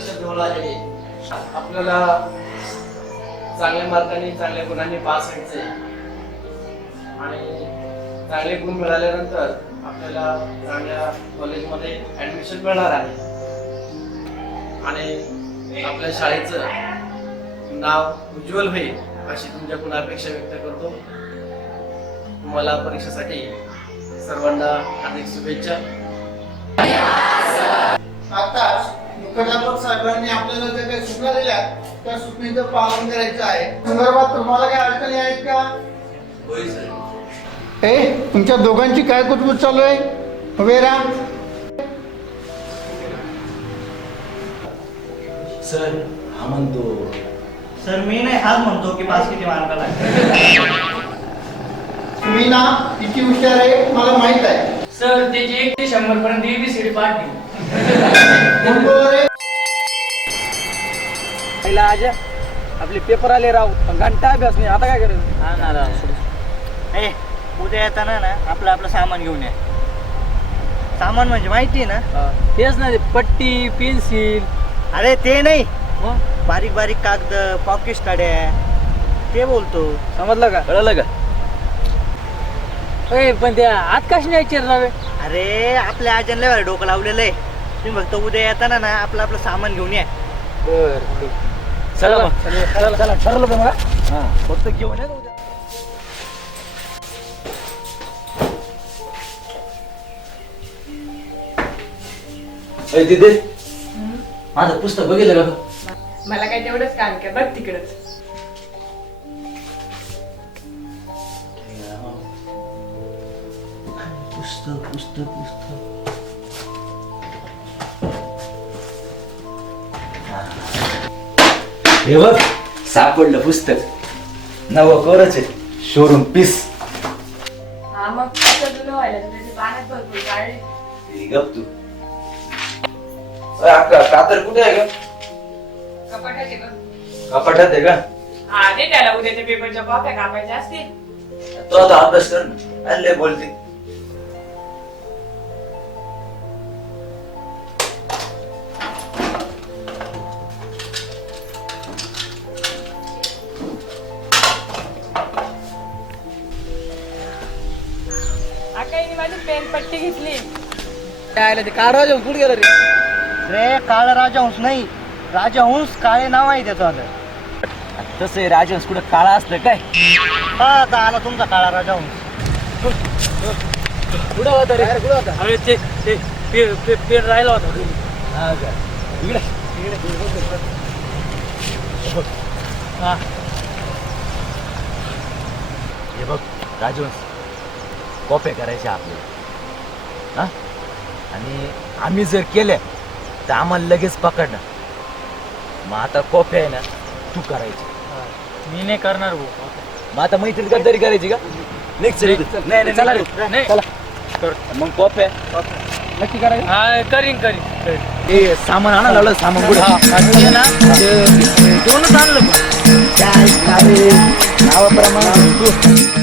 परीक्षा देऊन आलेली आहे. आपल्याला चांगल्या मार्कांनी चांगल्या गुणांनी पास व्हायचंय आणि चांगले गुण मिळाल्यानंतर आपल्याला चांगल्या कॉलेजमध्ये ऍडमिशन मिळणार आहे आणि आपल्या शाळेचं नाव उज्ज्वल होईल अशी तुमच्याकडून अपेक्षा व्यक्त करतो. तुम्हाला परीक्षेसाठी सर्वांना हार्दिक शुभेच्छा. आताच मुख्याध्यापक साहेबांनी आपल्याला ज्या काही सूचना दिल्या त्या सूचनेचं पालन करायचं आहे. संदर्भात तुम्हाला काही अडचणी आहेत का? तुमच्या दोघांची काय कुटबुट चालू आहे? उभे राहा. सर हा म्हणतो. सर मी नाही, हाच म्हणतो की पास किती मार्काला तुम्ही ना किती हुशार आहे मला माहित आहे. सर त्याची 1 ते 100 पर्यंत ABCD पाठ दिली. पहिला आज आपले पेपर आले राव, घंटा अभ्यास नाही. आता काय करायचं? हा ना राव. उद्या येताना ना आपलं सामान घेऊन या. सामान म्हणजे माहिती आहे ना? तेच ना, पट्टी पेन्सिल. अरे ते नाही, बारीक बारीक कागद, पॉकेट काड्या, ते बोलतो. समजलं का? कळलं का? पण त्या आज कशी नाही चिरणारे? अरे आपल्या आजनला वेळ डोकं लावलेलं आहे. तुम्ही फक्त उद्या येताना ना आपलं सामान घेऊन या. चला चला ठरलं का मला? फक्त घेऊन या उद्या. तिथे माझं पुस्तक बघितलं का? मला काय तेवढंच काम काय बघ तिकडच. पुस्तक पुस्तक पुस्तक हे बघ सापडलं पुस्तक. नवं कोरच आहे, शोरूम पीस. हा मग कसं जुनं व्हायला तुझ्या पाण्यात भरपूर काढले. गप तू. कातर कुठे आहे का? कपाटात आहे बघ. कपाटात आहे का? हा दे त्याला उद्याच्या पेपरच्या कॉप्या कापायच्या असतील. तो आता अभ्यास कर ना. अल्ले बोलते. आकाईने माझी पेन पट्टी घेतली. काय ते काढवा जाऊन कुठे गेलं रे? रे काळ राजहंस नाही, राजहंस काळे नाव आहे त्याचं. आता तसं राजहंस कुठं काळा असलं काय? हा आता आला तुमचा काळा राजहंस. कुठं होता रे? कुठं होता? अरे ते पेन राहिला होता. हा का? इकडे हा हे बघ राजहंस, कॉप्या करायच्या आपल्याला. हा, आणि आम्ही जर केल्या तर आम्हाला लगेच पकडणार. मग आता कॉप्या आहे ना तू करायची. मी नाही करणार भाऊ. मग आता मैत्री गद्दारी करायची का? नेक्स्ट नाही चला रे. नाही. चला मग कॉप्या नक्की करायचं? हा करीन. हे सामान आणा लावलं. सामान कुठे ना दोनच आणलं नावाप्रमाणे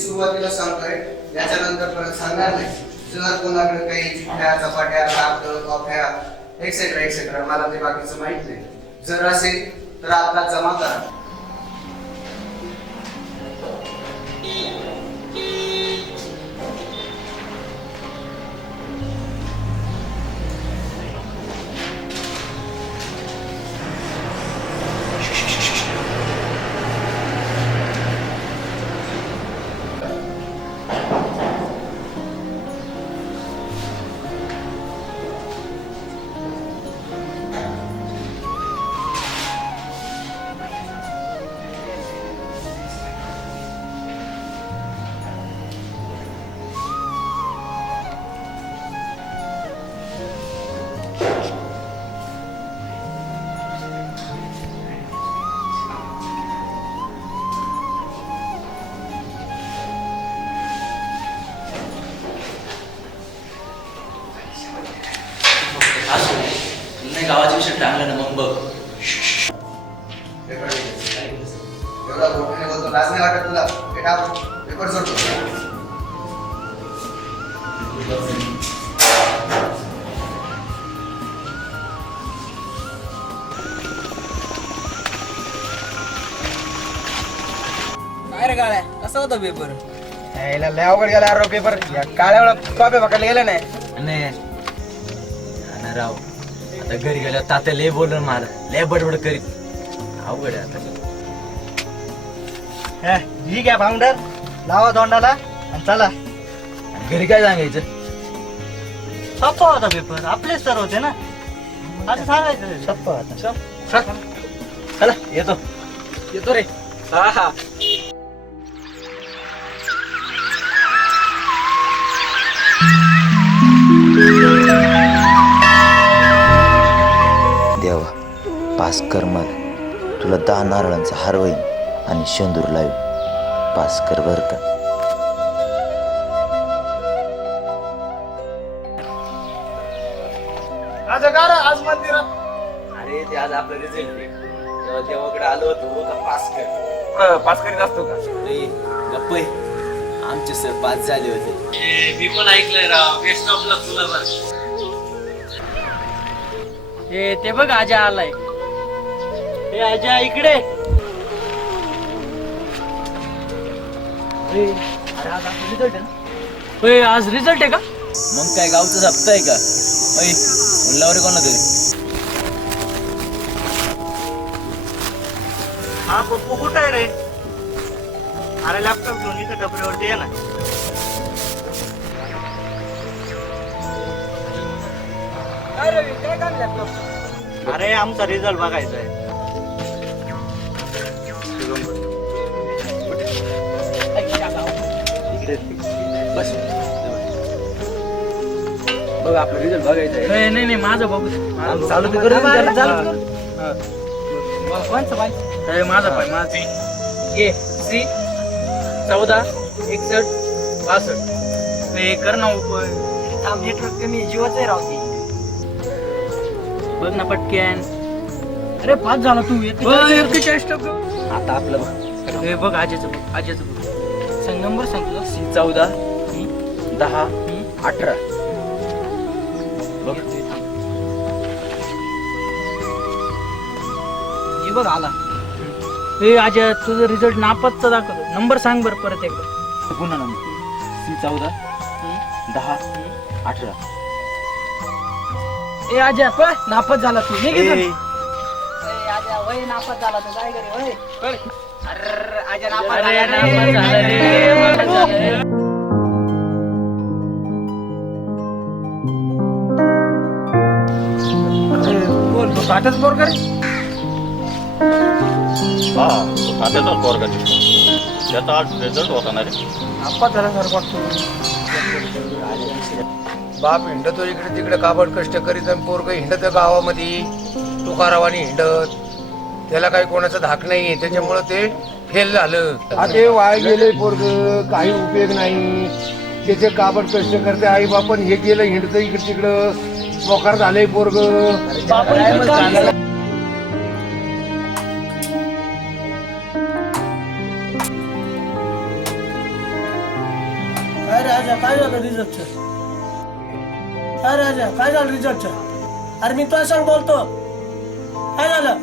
सुरुवातीला सांगतोय, याच्यानंतर परत सांगणार नाही. जर कोणाकडे काही चिठ्ठ्या, चपाट्या, कागद, कॉफ्या एक्सेट्रा एक्सेट्रा मला ते बाकीचं माहित नाही, जर असेल तर आता जमा करा. औषध टाकलं ना मग बघ. पेपर एवढा मोठ्याने बोलतो, लाज नाही वाटत तुला? हे टाक, पेपर सोडतो. काय रे काळ्या, कसा होता पेपर? यायला लय अवघड गेला यार पेपर. या काळ्या वेळा कॉपी पकडले गेले नाही. आणि राव आता घरी गेल्या तात्या लय बोलून मला लय बडबड करीत. अवघड आहे आता. ठीक आहे फाउंडर, लावा तोंडाला आणि चला. आणि घरी काय सांगायचं? सोपा होता पेपर, आपलेच सर होते ना, असं सांगायचं. सोपा होता. चला येतो. येतो रे. हा हा. देवा पास कर मला. तुला 10 नारळांचा हार होईल आणि शेंदूर लावू. पास कर बर का. आज काय आज मंदिरात अरे ते आज आपलं रिझल्ट आहे. तेव्हा देवाकडे आलो होतो का पास कर. पास करीत असतो का? गप्पे आमचे सर पास झाले होते. मी पण ऐकलंय राव, बेस्ट ऑफ लक तुला बरं. ते बघ आजा आलाय. हे आजा इकडे. अरे आज आपलं रिझल्ट आहे ना. होय, आज रिझल्ट आहे का? मग काय गावचं हप्ता आहे का? म्हणल्यावर कोणा तरी. हा पप्पू कुठं आहे रे? अरे लॅपटॉप घेऊन इथं डबऱ्यावरती ये ना. काय रवी, काय काम लॅपटॉप? अरे आमचा रिझल्ट बघायचा आहे. बस बघ आपलं रिझल्ट बघायचं आहे. नाही नाही, माझं बघू. चालू तर करू दे, चालू कर. कोणचं पाय? माझा पाय, माझा ए सी 14 61 62. हे कर ना उपाय. थांब, नेटवर्क कमी जीवाच आहे राव. बघ ना पटक्यान. अरे पास झाला तू. 41%. आता आपलं बघ. हे बघ आजीचं बघ, आजीचं बघ. सांग नंबर, सांग तुला. 14 10 18. बघ हे बघ आला. हे आजा, तुझं रिझल्ट नापासचा दाखवतो. नंबर सांग बरं परत एकदा. पुन्हा नंबर C14 10 18. ए आजा, पळ, नापास झाला तू. निघ इथून. ए, आजा, वय नापास झाला तू. काय करे वय? अरे आजा, अरे, नापास झाला रे. नापास झाला रे. नापास झाला रे. बोल तू ताटच बोर करे. नापास झाल्यासारखं वाटतो. बाप हिंडतो इकडे तिकडे काबड कष्ट करीत आणि पोरग हिंडत गावामध्ये तुकारावानी हिंडत. त्याला काही कोणाचा धाक नाहीये, त्याच्यामुळं ते फेल झालं. ते वाया गेले पोरग, काही उपयोग नाही. त्याचे काबड कष्ट करते आई बापन, हे गेलं हिंडत इकडे तिकडं, मोकार झाले पोरग. काय राजा, काय झालं रिझल्टचं? काय राजा, काय झालं रिझल्टचं? अरे मी तुला सांग बोलतो. काय झालं?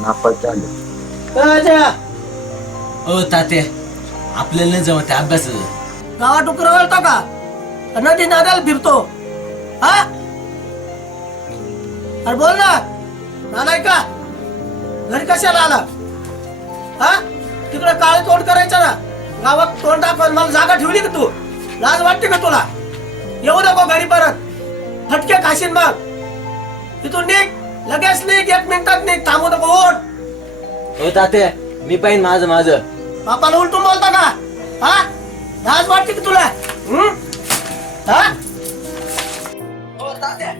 नापास झालं. राजा, ओ तात्या, आपल्याला नाही जमत ते अभ्यास. गावात डुकर वळतो का? नदी नाद्याला फिरतो. हा, अरे बोल ना. नालाय का? घरी कशाला आला? हा, तिकडे काळे तोंड करायचं ना. गावात तोंड दाखवून मला जागा ठेवली का तू? लाज वाटते का तुला? येऊ नको घरी परत. फटके खाशीन मग. तिथून निघ, लगेच निघ. 1 मिनिटात निघ, थांबू नको. ओढ. ओ तात्या, मी पाहिन माझं. बापाला उलटून बोलता का? हा, लाज वाटते का तुला? हा, हो तात्या.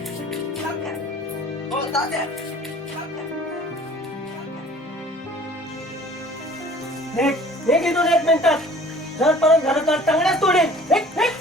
हो तात्या. निघ, निघ इथून 1 मिनिटात. जर परत घरात टंगड्याच तोडेल. निघ, निघ.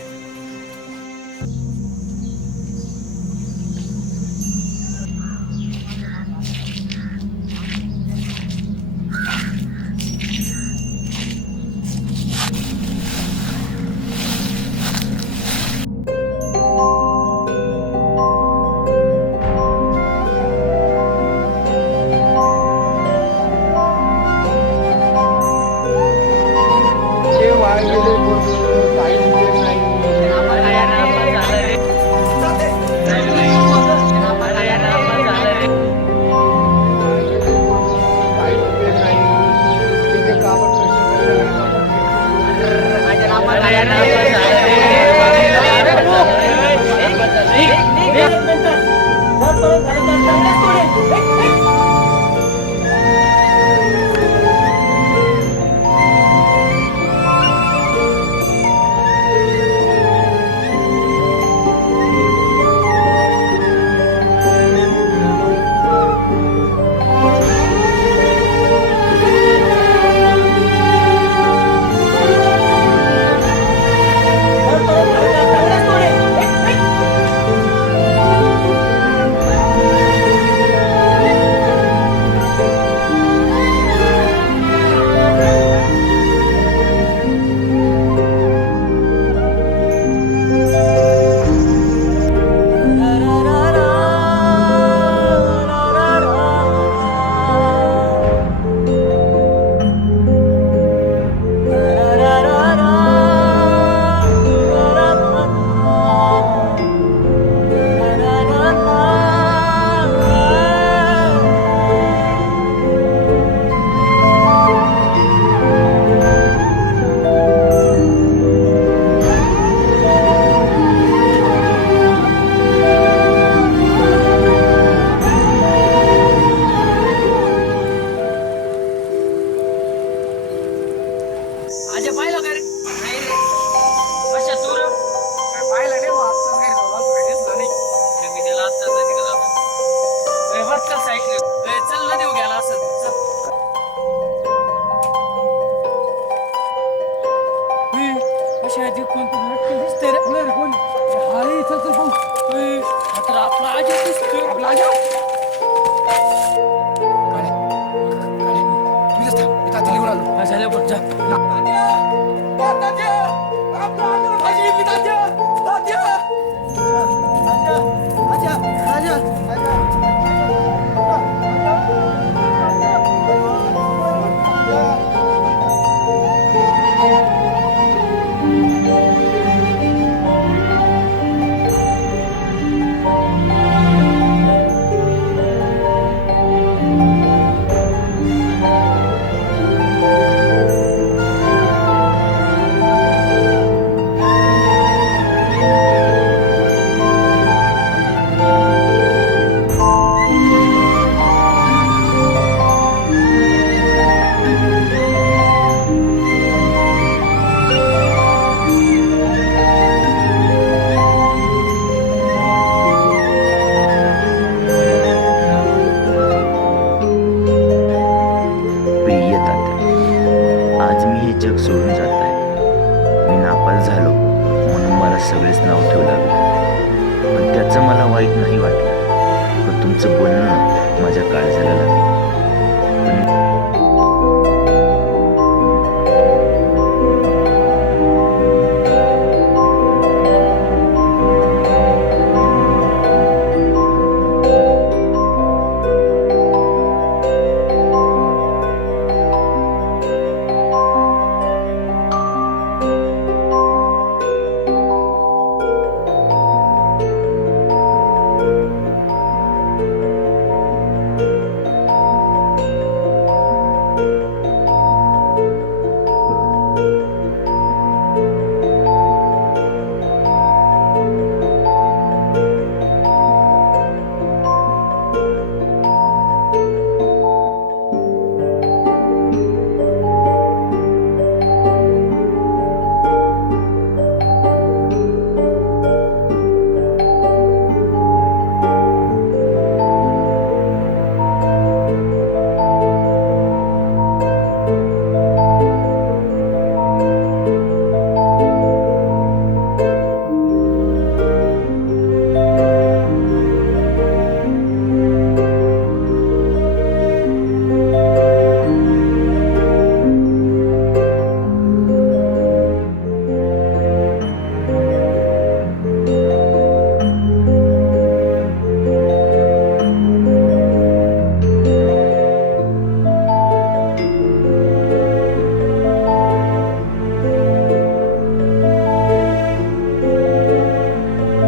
लवकर जा. प्रिय तात्या, आज मी हे जग सोडून जात आहे. मी नापास झालो म्हणून मला सगळेच नाव ठेवू लागले, पण त्याचं मला वाईट नाही वाटलं. पण तुमचं बोलणं माझ्या काळजाला